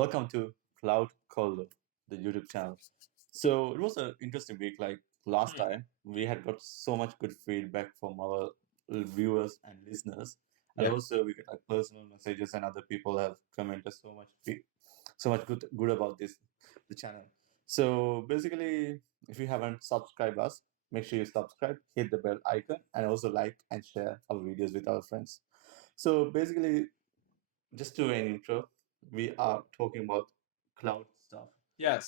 welcome to Cloud Kollo, the YouTube channel. So it was an interesting week. Like last time, we had got so much good feedback from our viewers and listeners, and Yeah. also we got like personal messages, and other people have commented so much, so much good about the channel. So basically, if you haven't subscribed us, make sure you subscribe, hit the bell icon, and also like and share our videos with our friends. So basically, just to an intro, we are talking about cloud stuff. Yeah.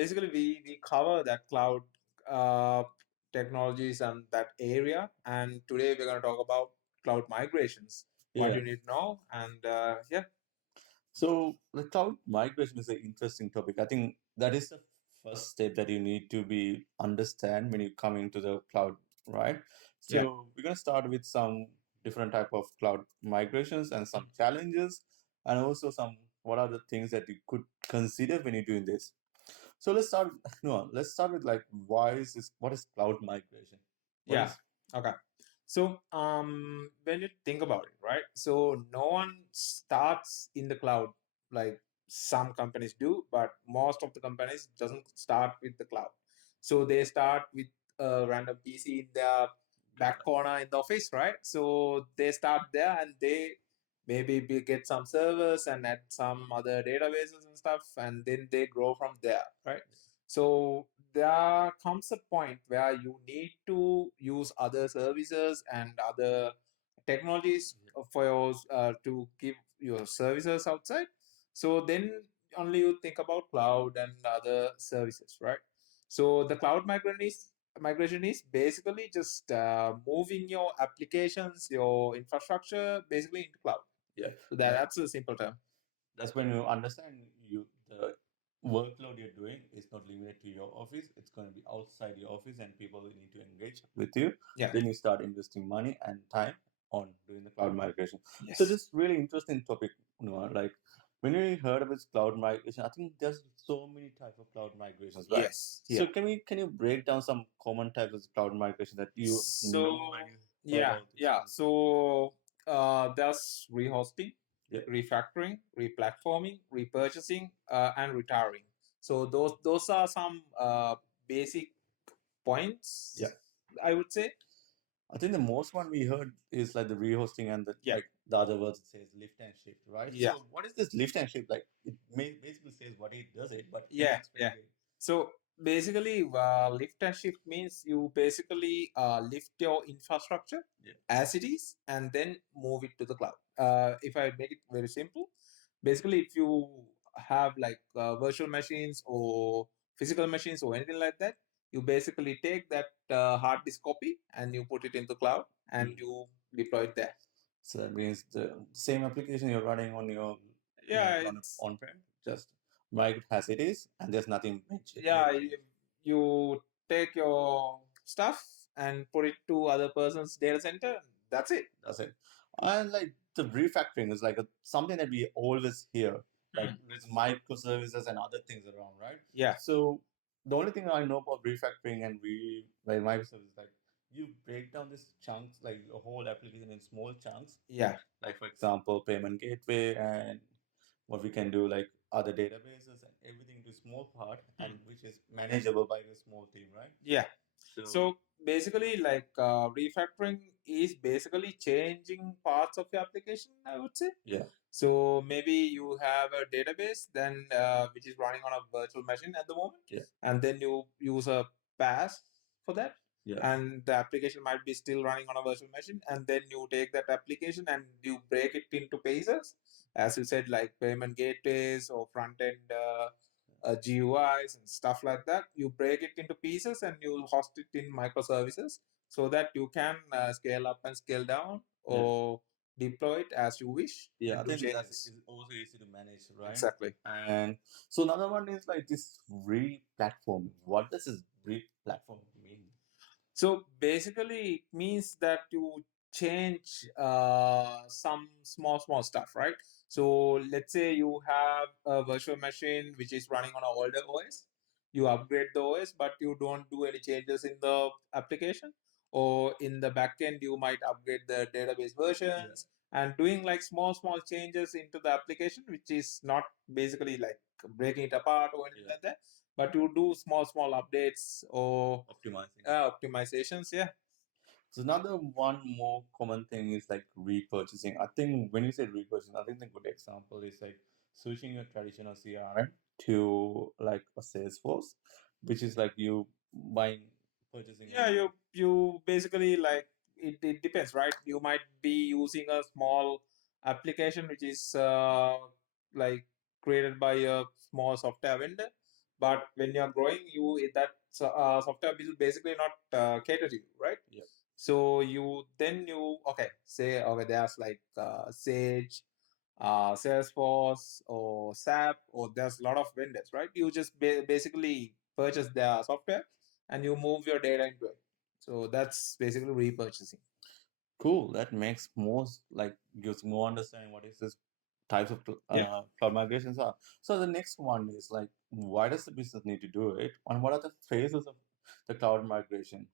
Basically, we cover that cloud uh, technologies and that area. And today we're going to talk about cloud migrations, what Yeah. you need to know. And yeah. So the cloud migration is an interesting topic. I think that is the first step that you need to be understand when you come into the cloud, right? So Yeah. we're gonna start with some different type of cloud migrations and some challenges, and also some what are the things that you could consider when you're doing this. So let's start. No, let's start with like why is this? What is cloud migration? What Yeah. is Okay. When you think about it, right? So no one starts in the cloud like some companies do, but most of the companies doesn't start with the cloud. So they start with a random PC in their back corner in the office, right? So they start there and they maybe get some servers and add some other databases and stuff, and then they grow from there, right? So there comes a point where you need to use other services and other technologies for your to give your services outside. So then only you think about cloud and other services, right? So the cloud migration is basically just moving your applications, your infrastructure, basically into cloud. yeah? So that's a simple term. That's when you understand the workload you're doing is not limited to your office. It's going to be outside your office, and people need to engage with you. Yeah. Then you start investing money and time on doing the cloud migration. So Yes. this is really interesting topic. Like when we heard about cloud migration, I think there's so many types of cloud migrations, right? Yes. So Yeah. can you break down some common types of cloud migration that you So know when you heard yeah, about this? yeah. So there's rehosting, Yeah. refactoring, replatforming, repurchasing, and retiring. So those are some basic points. Yeah. I would say. I think the most one we heard is like the rehosting and the Yeah. like the other words it says lift and shift, right? Yeah. So what is this lift and shift? Like it basically says what it does it, but can you Yeah, explain yeah. it? So basically, lift and shift means you basically lift your infrastructure Yeah. as it is and then move it to the cloud. If I make it very simple, basically, if you have like virtual machines or physical machines or anything like that, you basically take that hard disk copy and you put it into cloud and you deploy it there. So that means the same application you're running on your Yeah, on it's on-prem, just migrate as it is, and there's nothing yeah. You take your stuff and put it to other person's data center. That's it. That's it. And like the refactoring is like something that we always hear, like with microservices and other things around, right? Yeah. So the only thing I know about refactoring and like microservices, like you break down these chunks, like a whole application in small chunks. Yeah. Like for example, payment gateway and what we can do, like other databases and everything into small part, and which is manageable by the small team, right? Yeah. So So basically, like refactoring is basically changing parts of your application, I would say. yeah, So maybe you have a database then which is running on a virtual machine at the moment, yeah, and then you use a pass for that, yeah. and the application might be still running on a virtual machine, and then you take that application and you break it into pieces, as you said, like payment gateways or front end GUIs and stuff like that. You break it into pieces and you host it in microservices so that you can scale up and scale down Yeah. or deploy it as you wish Yeah, I and do think that changes. is also easy to manage, right? Exactly. And so another one is like this re-platforming. What does this re-platforming mean? So basically, it means that you change some small stuff, right? So let's say you have a virtual machine which is running on an older OS. You upgrade the OS, but you don't do any changes in the application. Or in the backend, you might upgrade the database versions. and doing like small changes into the application, which is not basically like breaking it apart or anything like that, but you do small updates or Optimizing. optimizations. Yeah. So another one more common thing is like repurchasing. I think when you say repurchasing, I think the good example is like switching your traditional CRM to like a Salesforce, which is like you buying, purchasing. Yeah, you basically like it depends, right? You might be using a small application which is like created by a small software vendor, but when you're growing, that software will basically not cater to you, right? Yeah. So you okay, say okay, there's like Sage, Salesforce or SAP, or there's a lot of vendors, right? You just basically purchase their software and you move your data into it. So that's basically repurchasing. Cool. That makes most like gives more understanding what is this types of Yeah. cloud migrations are. So the next one is like, why does the business need to do it, and what are the phases of the cloud migration?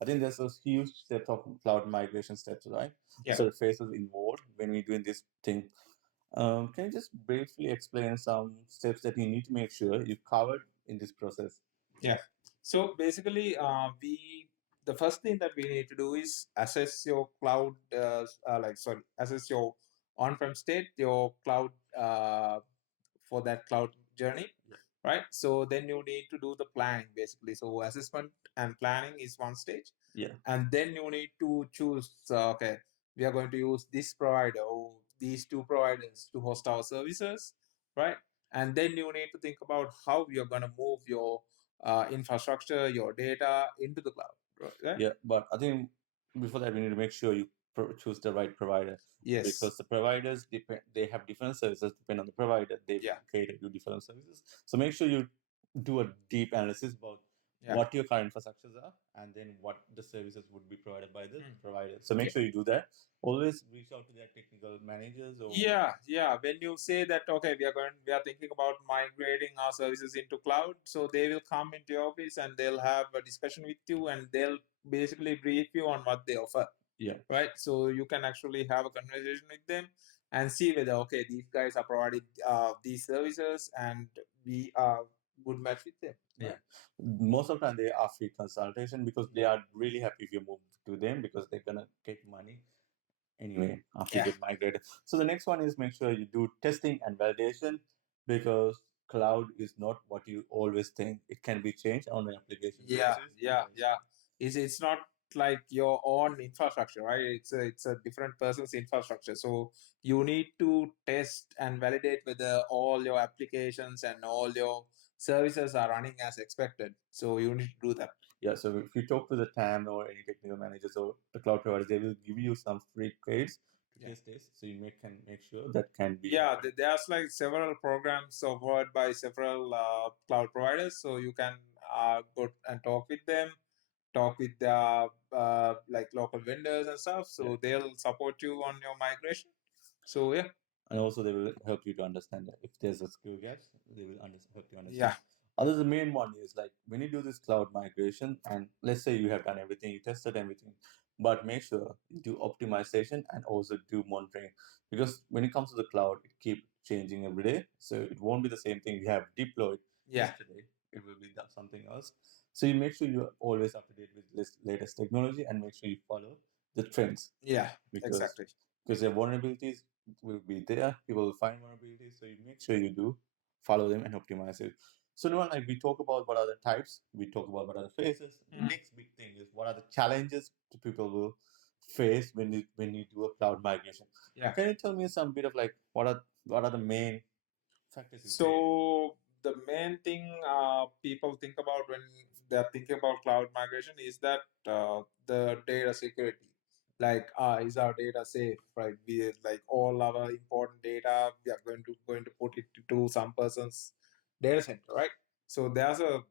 I think there's a huge set of cloud migration steps, right? Yeah. So the phases involved when we're doing this thing. Can you just briefly explain some steps that you need to make sure you covered in this process? Yeah. So basically, we the first thing that we need to do is assess your cloud, assess your on-prem state, your cloud for that cloud journey, right? So then you need to do the planning basically. So assessment and planning is one stage, Yeah. and then you need to choose. Okay, we are going to use this provider or these two providers to host our services, right? And then you need to think about how you're going to move your infrastructure, your data into the cloud. Right? Yeah, but I think before that we need to make sure you choose the right provider. Yes. Because the providers depend, they have different services depend on the provider. They Yeah. cater to different services. So make sure you do a deep analysis about Yeah. what your current infrastructures are and then what the services would be provided by the provider. So make Yeah. sure you do that. Always reach out to their technical managers or Yeah. When you say that, okay, we are thinking about migrating our services into cloud, so they will come into your office and they'll have a discussion with you, and they'll basically brief you on what they offer. Yeah. Right. So you can actually have a conversation with them and see whether okay, these guys are providing these services, and we are good match with them. Yeah. Most of the time they are free consultation because they are really happy if you move to them because they're gonna get money anyway after you Yeah. get migrated. So the next one is make sure you do testing and validation because cloud is not what you always think. It can be changed on an application Yeah, basis. yeah. It's not like your own infrastructure, right? It's a different person's infrastructure. So you need to test and validate whether all your applications and all your services are running as expected. So you need to do that. Yeah, so if you talk to the TAM or any technical managers or the cloud providers, they will give you some free credits to Yeah. test this, so you can make sure that can be. Yeah, there's like several programs offered by several cloud providers, so you can go and talk with them, talk with the like local vendors and stuff, so they'll support you on your migration. So yeah. And also they will help you to understand that if there's a skill gaps, they will help you understand. Yeah. Other the main one is like when you do this cloud migration, and let's say you have done everything, you tested everything, but make sure you do optimization and also do monitoring because when it comes to the cloud, it keep changing every day, so it won't be the same thing you have deployed yesterday. It will be something else. So you make sure you're always up to date with this latest technology and make sure you follow the trends. Yeah, because exactly. because their vulnerabilities will be there. People will find vulnerabilities, so you make sure you do follow them and optimize it. So now, like we talk about what are the types, we talk about what are the phases. The next big thing is what are the challenges the people will face when you do a cloud migration. Yeah. Can you tell me some bit of like what are the main factors you face? So the main thing people think about when they're thinking about cloud migration is that the data security. Like, is our data safe? Right? We like all our important data. We are going to put it to some person's data center, right? So there's a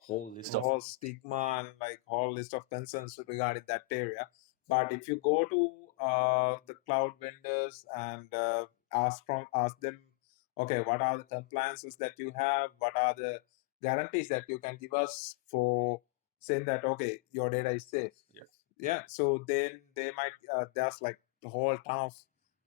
Whole list of whole stigma and like whole list of concerns regarding that area. But if you go to the cloud vendors and ask them, okay, what are the compliances that you have? What are the guarantees that you can give us for saying that okay, your data is safe? Yeah. Yeah. So then they might there's like whole ton of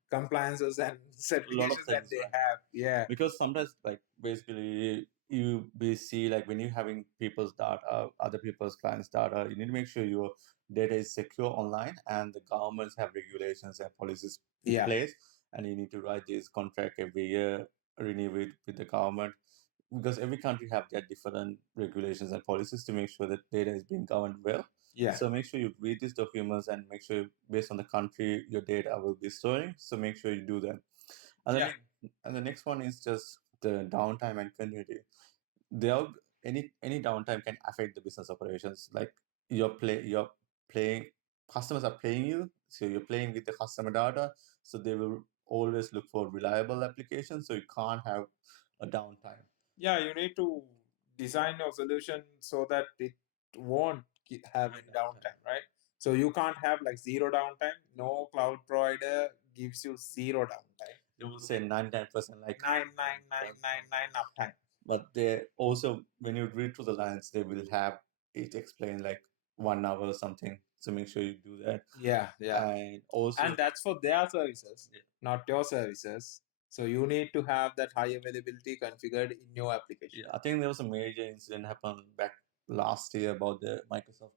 compliances and a lot of certifications that things, they right? have. Yeah, Because sometimes, like, basically you be see, like, when you're having people's data, other people's clients data, you need to make sure your data is secure online, and the governments have regulations and policies in yeah, place, and you need to write this contract every year, renew it with the government, because every country have their different regulations and policies to make sure that data is being governed well. yeah, So make sure you read these documents and make sure based on the country your data will be storing. So make sure you do that. And yeah. then and the next one is just the downtime and continuity. There are any downtime can affect the business operations. Like you're playing customers are paying you, so you're playing with the customer data, so they will always look for reliable applications. So you can't have a downtime. Yeah, you need to design your solution so that it won't have any downtime, right? So you can't have like zero downtime. No cloud provider gives you zero downtime. They will say 99%, like 99999 uptime. but they also, when you read through the lines, they will have it explained like 1 hour or something. So make sure you do that. Yeah, yeah. And also, And that's for their services, yeah, not your services. So you need to have that high availability configured in your application. yeah, I think there was a major incident happened back last year about the Microsoft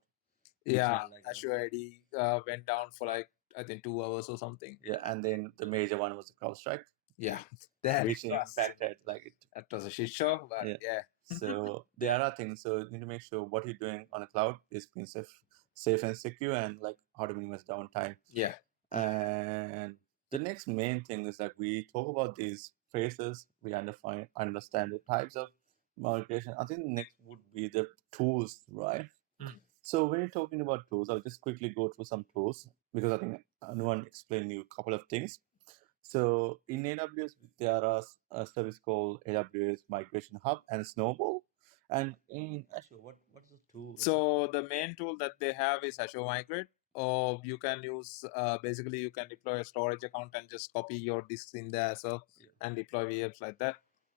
Yeah, reaching like Azure ID went down for like I think 2 hours or something. yeah, and then the major one was the CrowdStrike, Yeah, that which was impacted like it. that was a shit show, but Yeah. yeah. So there are things. So you need to make sure what you're doing on the cloud is being safe and secure, and like how to minimize downtime. Yeah. And the next main thing is that we talk about these phrases, we understand the types of migration. I think next would be the tools, right? Mm. So when you're talking about tools, I'll just quickly go through some tools because I think Anuan explained you a couple of things. So in AWS, there are a service called AWS Migration Hub and Snowball. And in Azure, what is the tool? So the main tool that they have is Azure Migrate, or you can use basically you can deploy a storage account and just copy your disks in there so Yeah. and deploy VMs like that.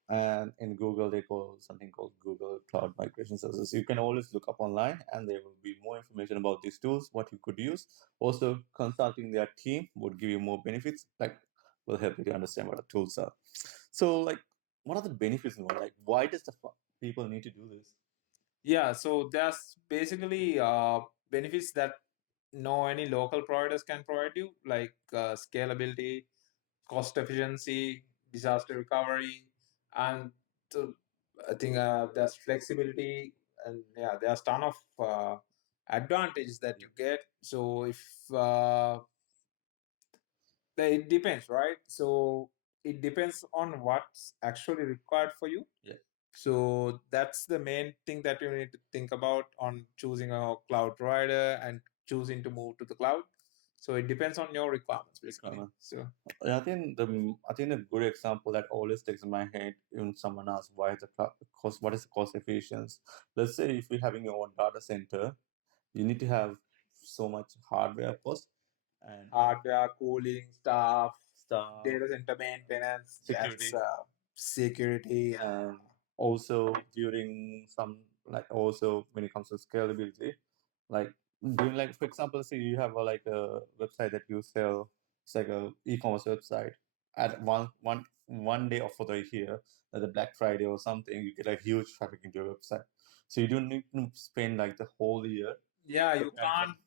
And in Google, they call something called Google Cloud Migration Services. You can always look up online, and there will be more information about these tools, what you could use. Also, consulting their team would give you more benefits, like will help you to understand what the tools are. So, like, what are the benefits? Like, why does the people need to do this? Yeah, so there's basically benefits that no any local providers can provide you, like scalability, cost efficiency, disaster recovery, and uh, I think there's flexibility, and yeah, there's ton of advantages that you get. So if it depends, right? So it depends on what's actually required for you. Yeah. So that's the main thing that you need to think about on choosing a cloud provider and choosing to move to the cloud. So it depends on your requirements, basically. Requirement. So Yeah, I think a good example that always sticks in my head when someone asks why the cost, what is the cost efficiency? Let's say if you're having your own data center, you need to have so much hardware cost and hardware, cooling, staff, stuff, data center maintenance, security, that's security. and also during some, like, also when it comes to scalability, like doing, like, for example, say you have like a website that you sell. It's like a e-commerce website. At one day of for the year, like the Black Friday or something, you get like huge traffic into your website, so you don't need to spend like the whole year. Yeah, you preparing for can't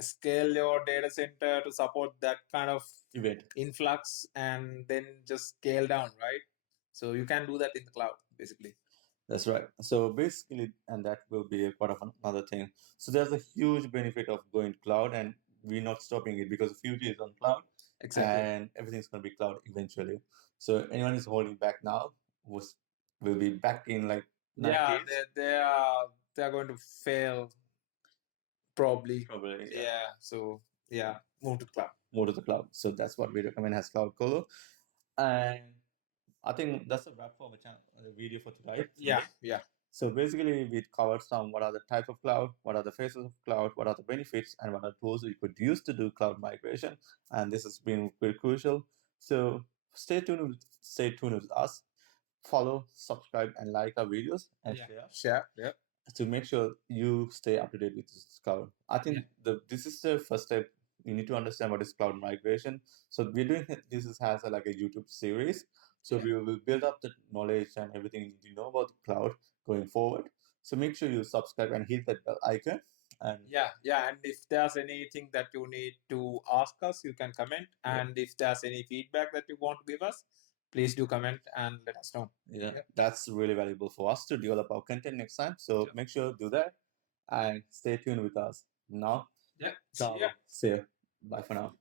scale your data center to support that kind of event. influx and then just scale down, right? So you can do that in the cloud, basically. That's right. So basically, and that will be a part of another thing. So there's a huge benefit of going to cloud, and we're not stopping it because the future is on cloud, Exactly. and everything's going to be cloud eventually. So anyone who's holding back now was will be back in like Yeah, 90s. they are going to fail probably. Probably, yeah. Yeah. So yeah, move to cloud. More to the cloud. So that's what we recommend as Cloud Kollo. And I think that's a wrap for our channel, the video for today. Yeah, yeah. So basically, we covered some what are the types of cloud, what are the phases of cloud, what are the benefits, and what are tools we could use to do cloud migration. And this has been very crucial. So stay tuned with us. Follow, subscribe, and like our videos and Yeah. share Share. Yeah. to make sure you stay up to date with this cloud. I think Yeah. this is the first step you need to understand what is cloud migration. So we're doing this as like a YouTube series. So Yeah. we will build up the knowledge and everything you need to know about the cloud going forward. So make sure you subscribe and hit that bell icon. And Yeah, and if there's anything that you need to ask us, you can comment. yeah, And if there's any feedback that you want to give us, please do comment and let us know. yeah, Yeah. that's really valuable for us to develop our content next time. So Sure. make sure to do that and stay tuned with us. Now, Yeah. See ciao. ya. See you. Bye for now.